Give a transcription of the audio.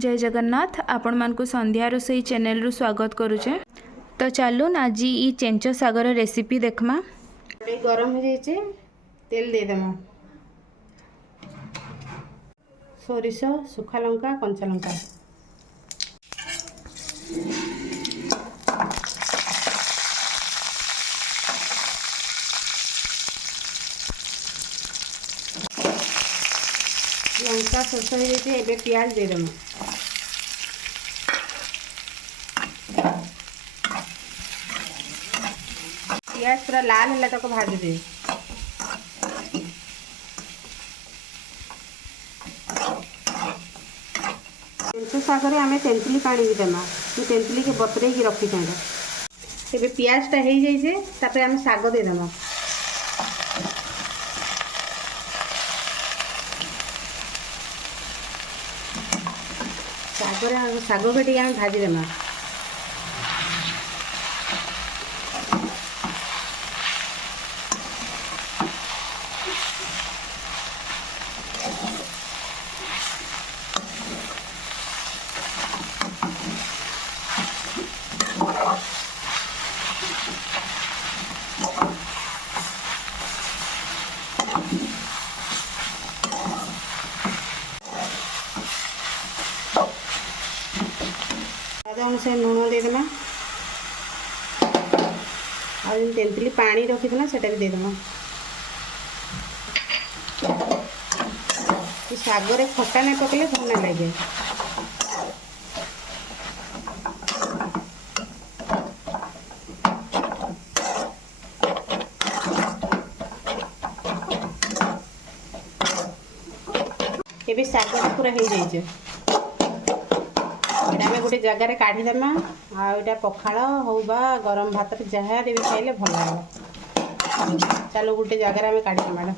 जय जगन्नाथ आपण मानकु संध्या रोसई चैनल रु स्वागत करुचे। तो चलून आज ई चेंच सागर रेसिपी देखमा। गरम हो जाइए तेल दे देमा सोरिष सुखा लंका कंचा लंका लंका शोष हो जाइए प्याज दे देमा प्याज पूरा लाल है तक भाजी दे चेंच सागर आम तेंतुली पानी भी देमा तेंतुली के बतरे की रखी ए पियाजटा हो जाइए आम साग देदेमा साग को टी आम भाजी देमा से लुण देदेमा तेंतुली पानी रखी से देदेमा सागर खटा नहीं पकड़े भल ना लगे ये सागटा पूरा हो जाइए आम गोटे जगार काढ़ीदेमा आईटा पखाड़ हो गरम भात जहाँ देवी खाइले भल लगे चलो गोटे जगार आम काढ़ीदेमा।